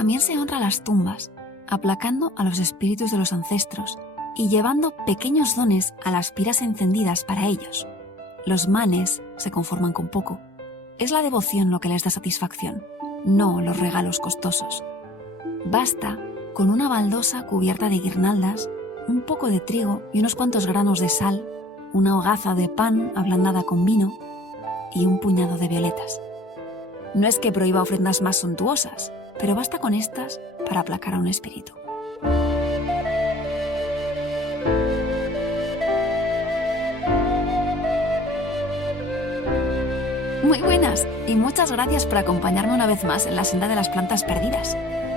también se honra las tumbas, aplacando a los espíritus de los ancestros y llevando pequeños dones a las piras encendidas para ellos. Los manes se conforman con poco. Es la devoción lo que les da satisfacción, no los regalos costosos. Basta con una baldosa cubierta de guirnaldas, un poco de trigo y unos cuantos granos de sal, una hogaza de pan ablandada con vino y un puñado de violetas. No es que prohíba ofrendas más suntuosas, pero basta con estas para aplacar a un espíritu. Muy buenas y muchas gracias por acompañarme una vez más en la senda de las plantas perdidas,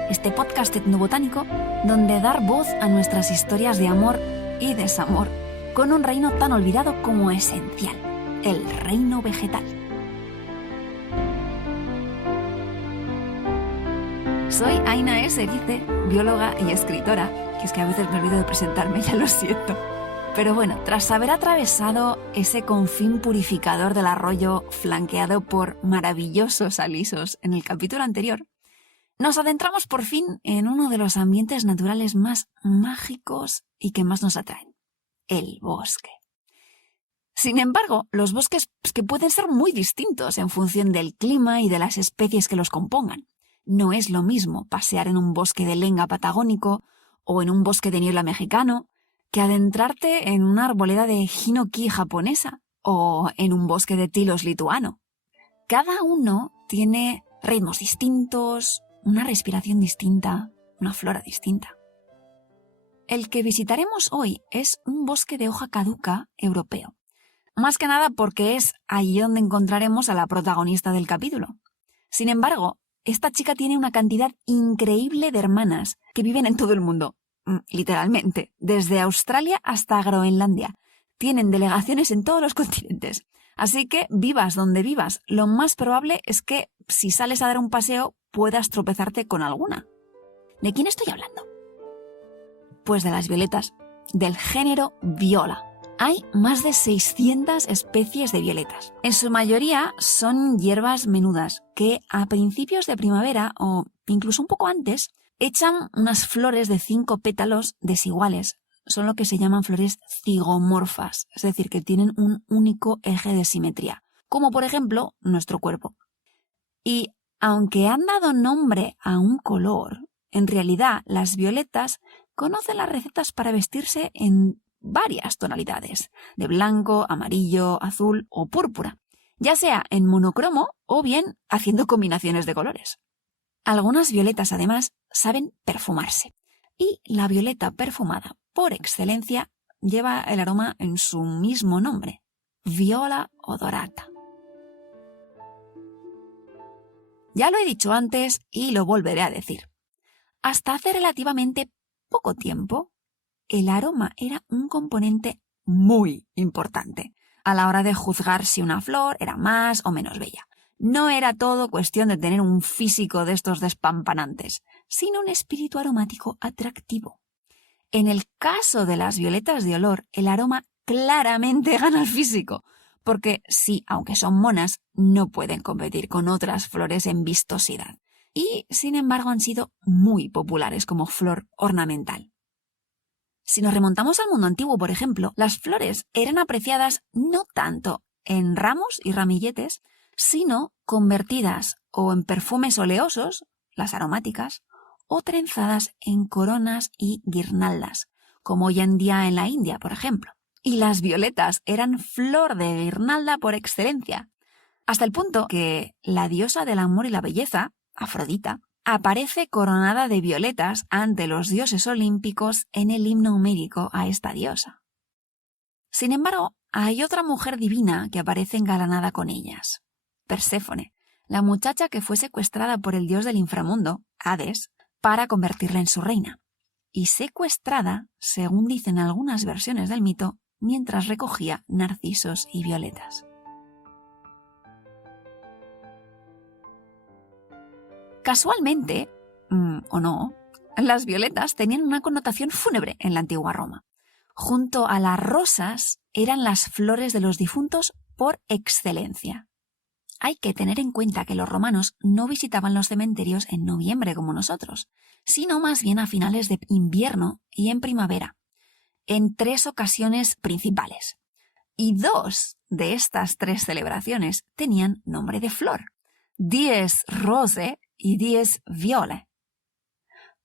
este podcast etnobotánico donde dar voz a nuestras historias de amor y desamor con un reino tan olvidado como esencial, el reino vegetal. Soy Aina S. Erice, bióloga y escritora, que es que a veces me olvido de presentarme, ya lo siento. Pero bueno, tras haber atravesado ese confín purificador del arroyo flanqueado por maravillosos alisos en el capítulo anterior, nos adentramos por fin en uno de los ambientes naturales más mágicos y que más nos atraen, el bosque. Sin embargo, los bosques que pueden ser muy distintos en función del clima y de las especies que los compongan. No es lo mismo pasear en un bosque de lenga patagónico o en un bosque de niebla mexicano que adentrarte en una arboleda de hinoki japonesa o en un bosque de tilos lituano. Cada uno tiene ritmos distintos, una respiración distinta, una flora distinta. El que visitaremos hoy es un bosque de hoja caduca europeo. Más que nada porque es allí donde encontraremos a la protagonista del capítulo. Sin embargo, esta chica tiene una cantidad increíble de hermanas que viven en todo el mundo, literalmente, desde Australia hasta Groenlandia. Tienen delegaciones en todos los continentes. Así que, vivas donde vivas, lo más probable es que, si sales a dar un paseo, puedas tropezarte con alguna. ¿De quién estoy hablando? Pues de las violetas, del género Viola. Hay más de 600 especies de violetas. En su mayoría son hierbas menudas que a principios de primavera o incluso un poco antes echan unas flores de 5 pétalos desiguales. Son lo que se llaman flores zigomorfas, es decir, que tienen un único eje de simetría, como por ejemplo nuestro cuerpo. Y aunque han dado nombre a un color, en realidad las violetas conocen las recetas para vestirse en varias tonalidades, de blanco, amarillo, azul o púrpura, ya sea en monocromo o bien haciendo combinaciones de colores. Algunas violetas, además, saben perfumarse, y la violeta perfumada, por excelencia, lleva el aroma en su mismo nombre, Viola odorata. Ya lo he dicho antes y lo volveré a decir. Hasta hace relativamente poco tiempo, el aroma era un componente muy importante a la hora de juzgar si una flor era más o menos bella. No era todo cuestión de tener un físico de estos despampanantes, sino un espíritu aromático atractivo. En el caso de las violetas de olor, el aroma claramente gana al físico, porque sí, aunque son monas, no pueden competir con otras flores en vistosidad. Y, sin embargo, han sido muy populares como flor ornamental. Si nos remontamos al mundo antiguo, por ejemplo, las flores eran apreciadas no tanto en ramos y ramilletes, sino convertidas o en perfumes oleosos, las aromáticas, o trenzadas en coronas y guirnaldas, como hoy en día en la India, por ejemplo. Y las violetas eran flor de guirnalda por excelencia, hasta el punto que la diosa del amor y la belleza, Afrodita, aparece coronada de violetas ante los dioses olímpicos en el himno homérico a esta diosa. Sin embargo, hay otra mujer divina que aparece engalanada con ellas, Perséfone, la muchacha que fue secuestrada por el dios del inframundo, Hades, para convertirla en su reina, y secuestrada, según dicen algunas versiones del mito, mientras recogía narcisos y violetas. Casualmente, o no, las violetas tenían una connotación fúnebre en la antigua Roma. Junto a las rosas eran las flores de los difuntos por excelencia. Hay que tener en cuenta que los romanos no visitaban los cementerios en noviembre como nosotros, sino más bien a finales de invierno y en primavera, en 3 ocasiones principales. Y 2 de estas 3 celebraciones tenían nombre de flor: dies rose y dies viole.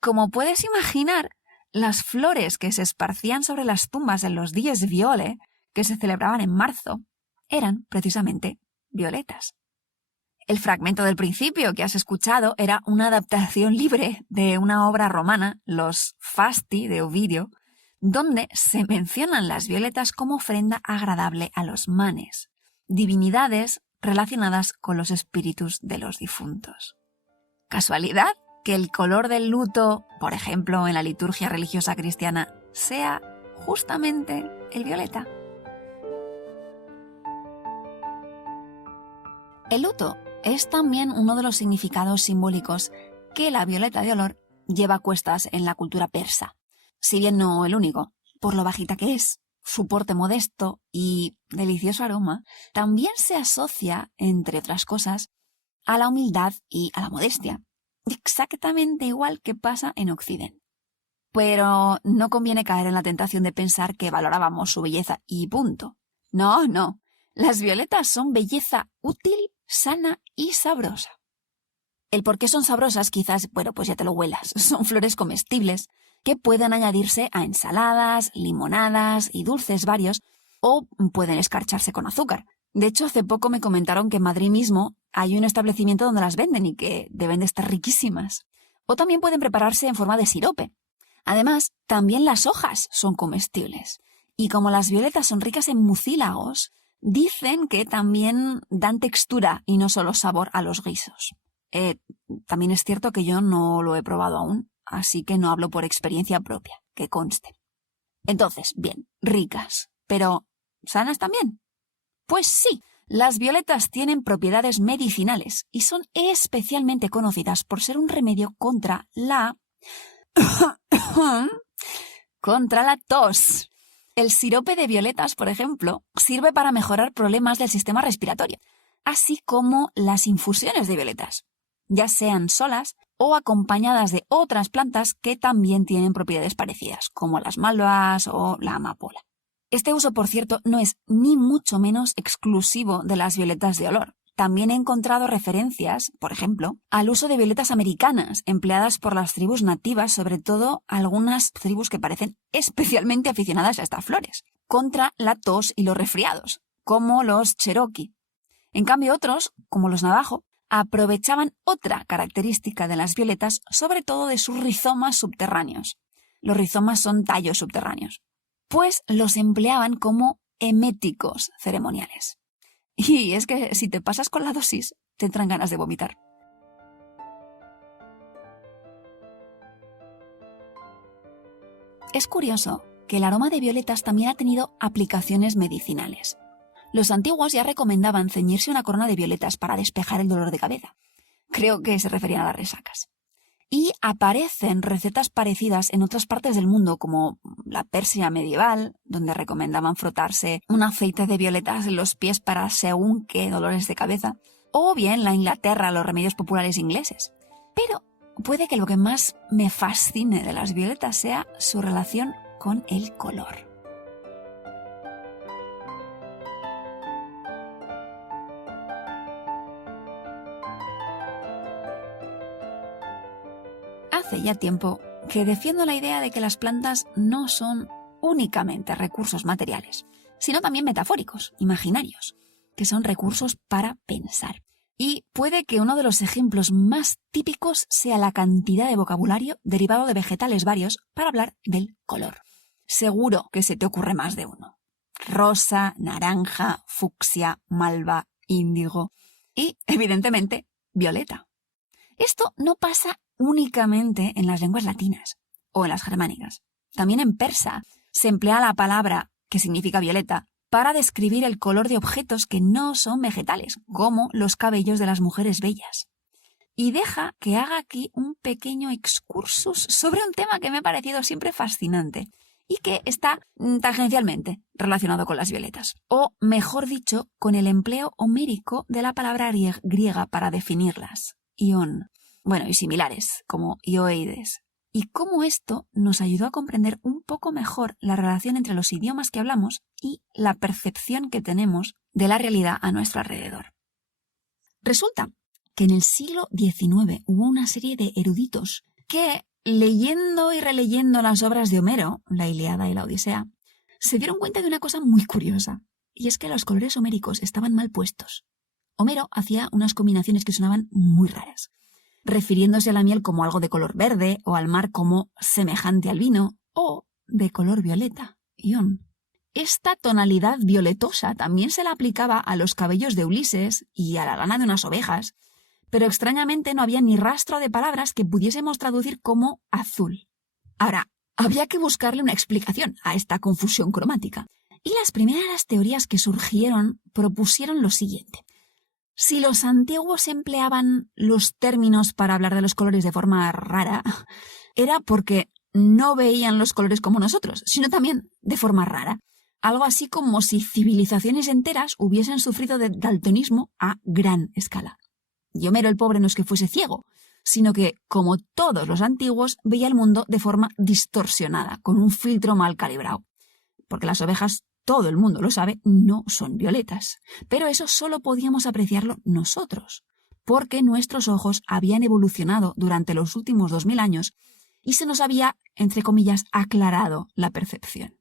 Como puedes imaginar, las flores que se esparcían sobre las tumbas en los dies viole, que se celebraban en marzo, eran precisamente violetas. El fragmento del principio que has escuchado era una adaptación libre de una obra romana, Los Fasti de Ovidio, donde se mencionan las violetas como ofrenda agradable a los manes, divinidades relacionadas con los espíritus de los difuntos. ¿Casualidad que el color del luto, por ejemplo en la liturgia religiosa cristiana, sea justamente el violeta? El luto es también uno de los significados simbólicos que la violeta de olor lleva a cuestas en la cultura persa. Si bien no el único, por lo bajita que es, su porte modesto y delicioso aroma, también se asocia, entre otras cosas, a la humildad y a la modestia, exactamente igual que pasa en Occidente. Pero no conviene caer en la tentación de pensar que valorábamos su belleza y punto. No. Las violetas son belleza útil, sana y sabrosa. El por qué son sabrosas quizás, pues ya te lo huelas. Son flores comestibles que pueden añadirse a ensaladas, limonadas y dulces varios, o pueden escarcharse con azúcar. De hecho, hace poco me comentaron que en Madrid mismo hay un establecimiento donde las venden y que deben de estar riquísimas. O también pueden prepararse en forma de sirope. Además, también las hojas son comestibles. Y como las violetas son ricas en mucílagos, dicen que también dan textura y no solo sabor a los guisos. También es cierto que yo no lo he probado aún, así que no hablo por experiencia propia, que conste. Entonces, bien, ricas, pero ¿sanas también? Pues sí, las violetas tienen propiedades medicinales y son especialmente conocidas por ser un remedio contra la tos. El sirope de violetas, por ejemplo, sirve para mejorar problemas del sistema respiratorio, así como las infusiones de violetas, ya sean solas o acompañadas de otras plantas que también tienen propiedades parecidas, como las malvas o la amapola. Este uso, por cierto, no es ni mucho menos exclusivo de las violetas de olor. También he encontrado referencias, por ejemplo, al uso de violetas americanas empleadas por las tribus nativas, sobre todo algunas tribus que parecen especialmente aficionadas a estas flores, contra la tos y los resfriados, como los Cherokee. En cambio, otros, como los Navajo, aprovechaban otra característica de las violetas, sobre todo de sus rizomas subterráneos. Los rizomas son tallos subterráneos, pues los empleaban como eméticos ceremoniales. Y es que si te pasas con la dosis, te entran ganas de vomitar. Es curioso que el aroma de violetas también ha tenido aplicaciones medicinales. Los antiguos ya recomendaban ceñirse una corona de violetas para despejar el dolor de cabeza. Creo que se referían a las resacas. Y aparecen recetas parecidas en otras partes del mundo, como la Persia medieval, donde recomendaban frotarse un aceite de violetas en los pies para según qué dolores de cabeza, o bien la Inglaterra, los remedios populares ingleses. Pero puede que lo que más me fascine de las violetas sea su relación con el color. Hace ya tiempo que defiendo la idea de que las plantas no son únicamente recursos materiales, sino también metafóricos, imaginarios, que son recursos para pensar. Y puede que uno de los ejemplos más típicos sea la cantidad de vocabulario derivado de vegetales varios para hablar del color. Seguro que se te ocurre más de uno. Rosa, naranja, fucsia, malva, índigo y, evidentemente, violeta. Esto no pasa únicamente en las lenguas latinas o en las germánicas. También en persa se emplea la palabra, que significa violeta, para describir el color de objetos que no son vegetales, como los cabellos de las mujeres bellas. Y deja que haga aquí un pequeño excursus sobre un tema que me ha parecido siempre fascinante, y que está tangencialmente relacionado con las violetas. O, mejor dicho, con el empleo homérico de la palabra griega para definirlas, ion, y similares, como ioides. Y cómo esto nos ayudó a comprender un poco mejor la relación entre los idiomas que hablamos y la percepción que tenemos de la realidad a nuestro alrededor. Resulta que en el siglo XIX hubo una serie de eruditos que, leyendo y releyendo las obras de Homero, la Ilíada y la Odisea, se dieron cuenta de una cosa muy curiosa, y es que los colores homéricos estaban mal puestos. Homero hacía unas combinaciones que sonaban muy raras, refiriéndose a la miel como algo de color verde, o al mar como semejante al vino, o de color violeta, ion. Esta tonalidad violetosa también se la aplicaba a los cabellos de Ulises y a la lana de unas ovejas, pero extrañamente no había ni rastro de palabras que pudiésemos traducir como azul. Ahora, había que buscarle una explicación a esta confusión cromática, y las primeras teorías que surgieron propusieron lo siguiente. Si los antiguos empleaban los términos para hablar de los colores de forma rara, era porque no veían los colores como nosotros, sino también de forma rara. Algo así como si civilizaciones enteras hubiesen sufrido de daltonismo a gran escala. Y Homero el pobre no es que fuese ciego, sino que, como todos los antiguos, veía el mundo de forma distorsionada, con un filtro mal calibrado. Porque las ovejas, todo el mundo lo sabe, no son violetas. Pero eso solo podíamos apreciarlo nosotros, porque nuestros ojos habían evolucionado durante los últimos 2000 años y se nos había, entre comillas, aclarado la percepción.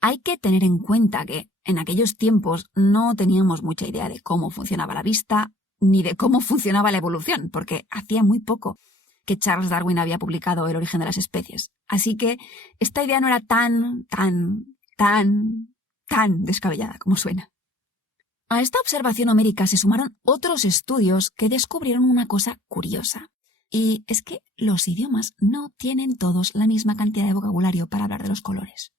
Hay que tener en cuenta que en aquellos tiempos no teníamos mucha idea de cómo funcionaba la vista ni de cómo funcionaba la evolución, porque hacía muy poco que Charles Darwin había publicado El origen de las especies. Así que esta idea no era tan descabellada como suena. A esta observación homérica se sumaron otros estudios que descubrieron una cosa curiosa. Y es que los idiomas no tienen todos la misma cantidad de vocabulario para hablar de los colores.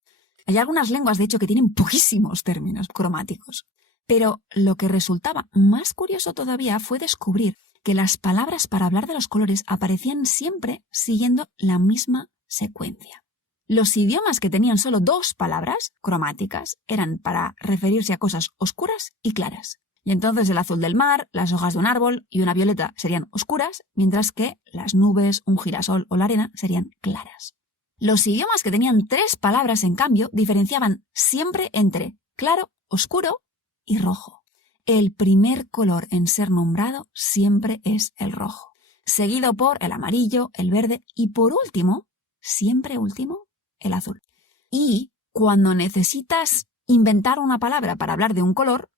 Hay algunas lenguas, de hecho, que tienen poquísimos términos cromáticos. Pero lo que resultaba más curioso todavía fue descubrir que las palabras para hablar de los colores aparecían siempre siguiendo la misma secuencia. Los idiomas que tenían solo 2 palabras cromáticas eran para referirse a cosas oscuras y claras. Y entonces el azul del mar, las hojas de un árbol y una violeta serían oscuras, mientras que las nubes, un girasol o la arena serían claras. Los idiomas que tenían 3 palabras, en cambio, diferenciaban siempre entre claro, oscuro y rojo. El primer color en ser nombrado siempre es el rojo, seguido por el amarillo, el verde y por último, siempre último, el azul. Y cuando necesitas inventar una palabra para hablar de un color,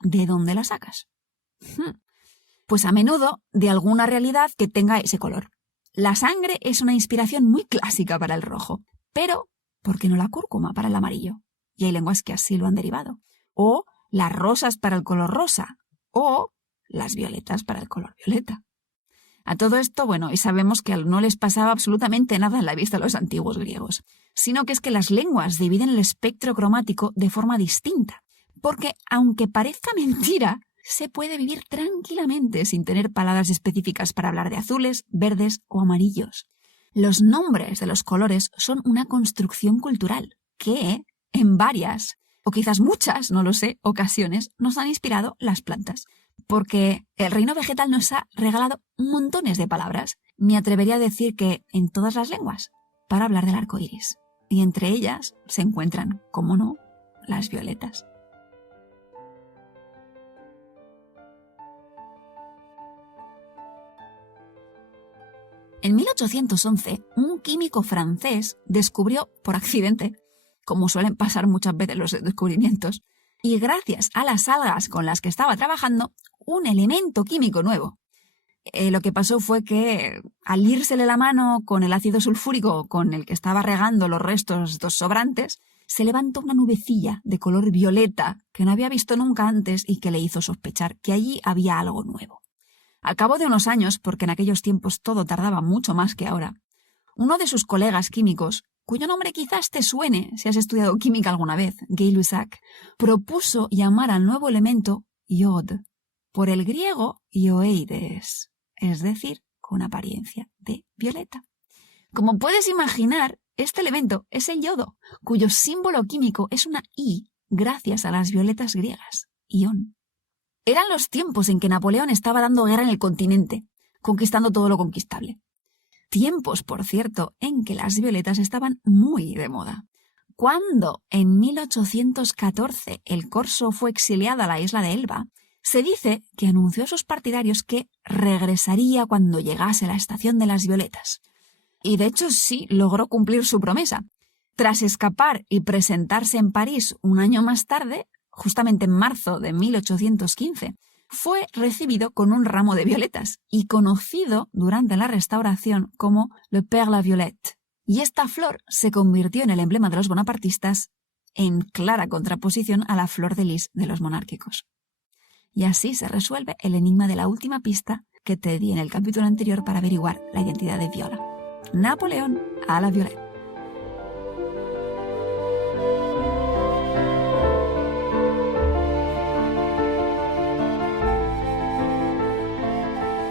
¿de dónde la sacas? Pues a menudo de alguna realidad que tenga ese color. La sangre es una inspiración muy clásica para el rojo, pero ¿por qué no la cúrcuma para el amarillo? Y hay lenguas que así lo han derivado. O las rosas para el color rosa, o las violetas para el color violeta. A todo esto, y sabemos que no les pasaba absolutamente nada en la vista a los antiguos griegos, sino que es que las lenguas dividen el espectro cromático de forma distinta, porque, aunque parezca mentira, se puede vivir tranquilamente sin tener palabras específicas para hablar de azules, verdes o amarillos. Los nombres de los colores son una construcción cultural que, en varias, o quizás muchas, no lo sé, ocasiones, nos han inspirado las plantas. Porque el reino vegetal nos ha regalado montones de palabras. Me atrevería a decir que en todas las lenguas, para hablar del arco iris. Y entre ellas se encuentran, cómo no, las violetas. En 1811, un químico francés descubrió por accidente, como suelen pasar muchas veces los descubrimientos, y gracias a las algas con las que estaba trabajando, un elemento químico nuevo. Lo que pasó fue que, al írsele la mano con el ácido sulfúrico con el que estaba regando los restos estos sobrantes, se levantó una nubecilla de color violeta que no había visto nunca antes y que le hizo sospechar que allí había algo nuevo. Al cabo de unos años, porque en aquellos tiempos todo tardaba mucho más que ahora, uno de sus colegas químicos, cuyo nombre quizás te suene si has estudiado química alguna vez, Gay-Lussac, propuso llamar al nuevo elemento iod, por el griego ioides, es decir, con apariencia de violeta. Como puedes imaginar, Este elemento es el yodo, cuyo símbolo químico es una I gracias a las violetas griegas, ión. Eran los tiempos en que Napoleón estaba dando guerra en el continente, conquistando todo lo conquistable. Tiempos, por cierto, en que las violetas estaban muy de moda. Cuando en 1814 el corso fue exiliado a la isla de Elba, se dice que anunció a sus partidarios que regresaría cuando llegase la estación de las violetas. Y de hecho sí logró cumplir su promesa. Tras escapar y presentarse en París un año más tarde, justamente en marzo de 1815, fue recibido con un ramo de violetas y conocido durante la Restauración como le Père la Violette. Y esta flor se convirtió en el emblema de los bonapartistas, en clara contraposición a la flor de lis de los monárquicos. Y así se resuelve el enigma de la última pista que te di en el capítulo anterior para averiguar la identidad de Viola. Napoleón a la Violette.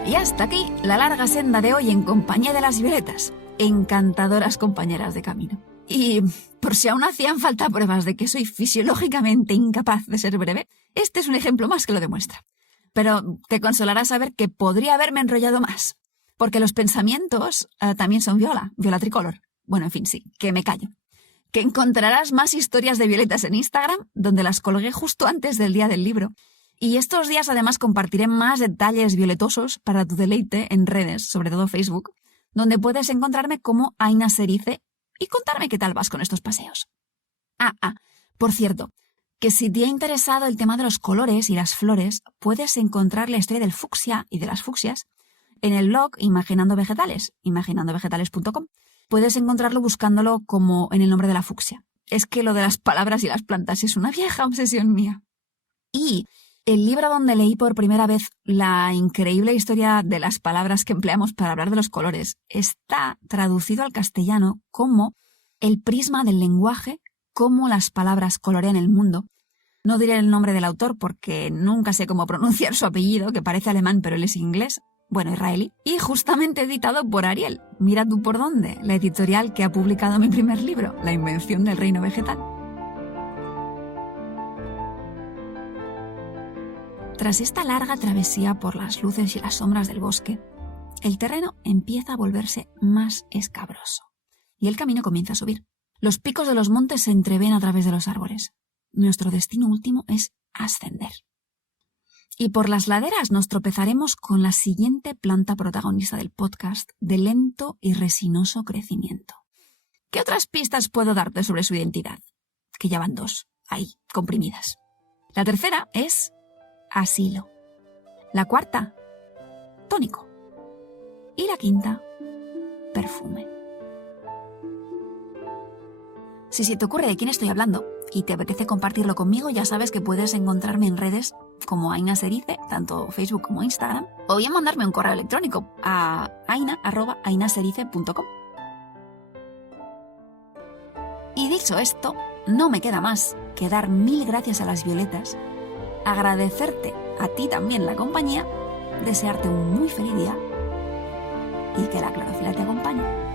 Y hasta aquí la larga senda de hoy en compañía de las violetas, encantadoras compañeras de camino. Y por si aún hacían falta pruebas de que soy fisiológicamente incapaz de ser breve, este es un ejemplo más que lo demuestra. Pero te consolará saber que podría haberme enrollado más, porque los pensamientos también son viola tricolor. Bueno, en fin, sí, que me callo. Que encontrarás más historias de violetas en Instagram, donde las colgué justo antes del día del libro. Y estos días además compartiré más detalles violetosos para tu deleite en redes, sobre todo Facebook, donde puedes encontrarme como Aina Serice y contarme qué tal vas con estos paseos. Por cierto, que si te ha interesado el tema de los colores y las flores, puedes encontrar la historia del fucsia y de las fucsias en el blog Imaginando Vegetales, imaginandovegetales.com. Puedes encontrarlo buscándolo como en el nombre de la fucsia. Es que lo de las palabras y las plantas es una vieja obsesión mía. Y el libro donde leí por primera vez la increíble historia de las palabras que empleamos para hablar de los colores está traducido al castellano como El prisma del lenguaje, cómo las palabras colorean el mundo. No diré el nombre del autor porque nunca sé cómo pronunciar su apellido, que parece alemán pero él es inglés, bueno, israelí, y justamente editado por Ariel. Mira tú por dónde, la editorial que ha publicado mi primer libro, La invención del reino vegetal. Tras esta larga travesía por las luces y las sombras del bosque, el terreno empieza a volverse más escabroso y el camino comienza a subir. Los picos de los montes se entreven a través de los árboles. Nuestro destino último es ascender. Y por las laderas nos tropezaremos con la siguiente planta protagonista del podcast, de lento y resinoso crecimiento. ¿Qué otras pistas puedo darte sobre su identidad? Que ya van 2, ahí, comprimidas. La tercera es asilo. La cuarta, tónico. Y la quinta, perfume. Si se te ocurre de quién estoy hablando y te apetece compartirlo conmigo, ya sabes que puedes encontrarme en redes como Aina Serice, tanto Facebook como Instagram, o bien mandarme un correo electrónico a aina@ainaserice.com. Y dicho esto, no me queda más que dar 1000 gracias a las violetas, agradecerte a ti también la compañía, desearte un muy feliz día y que la clorofila te acompañe.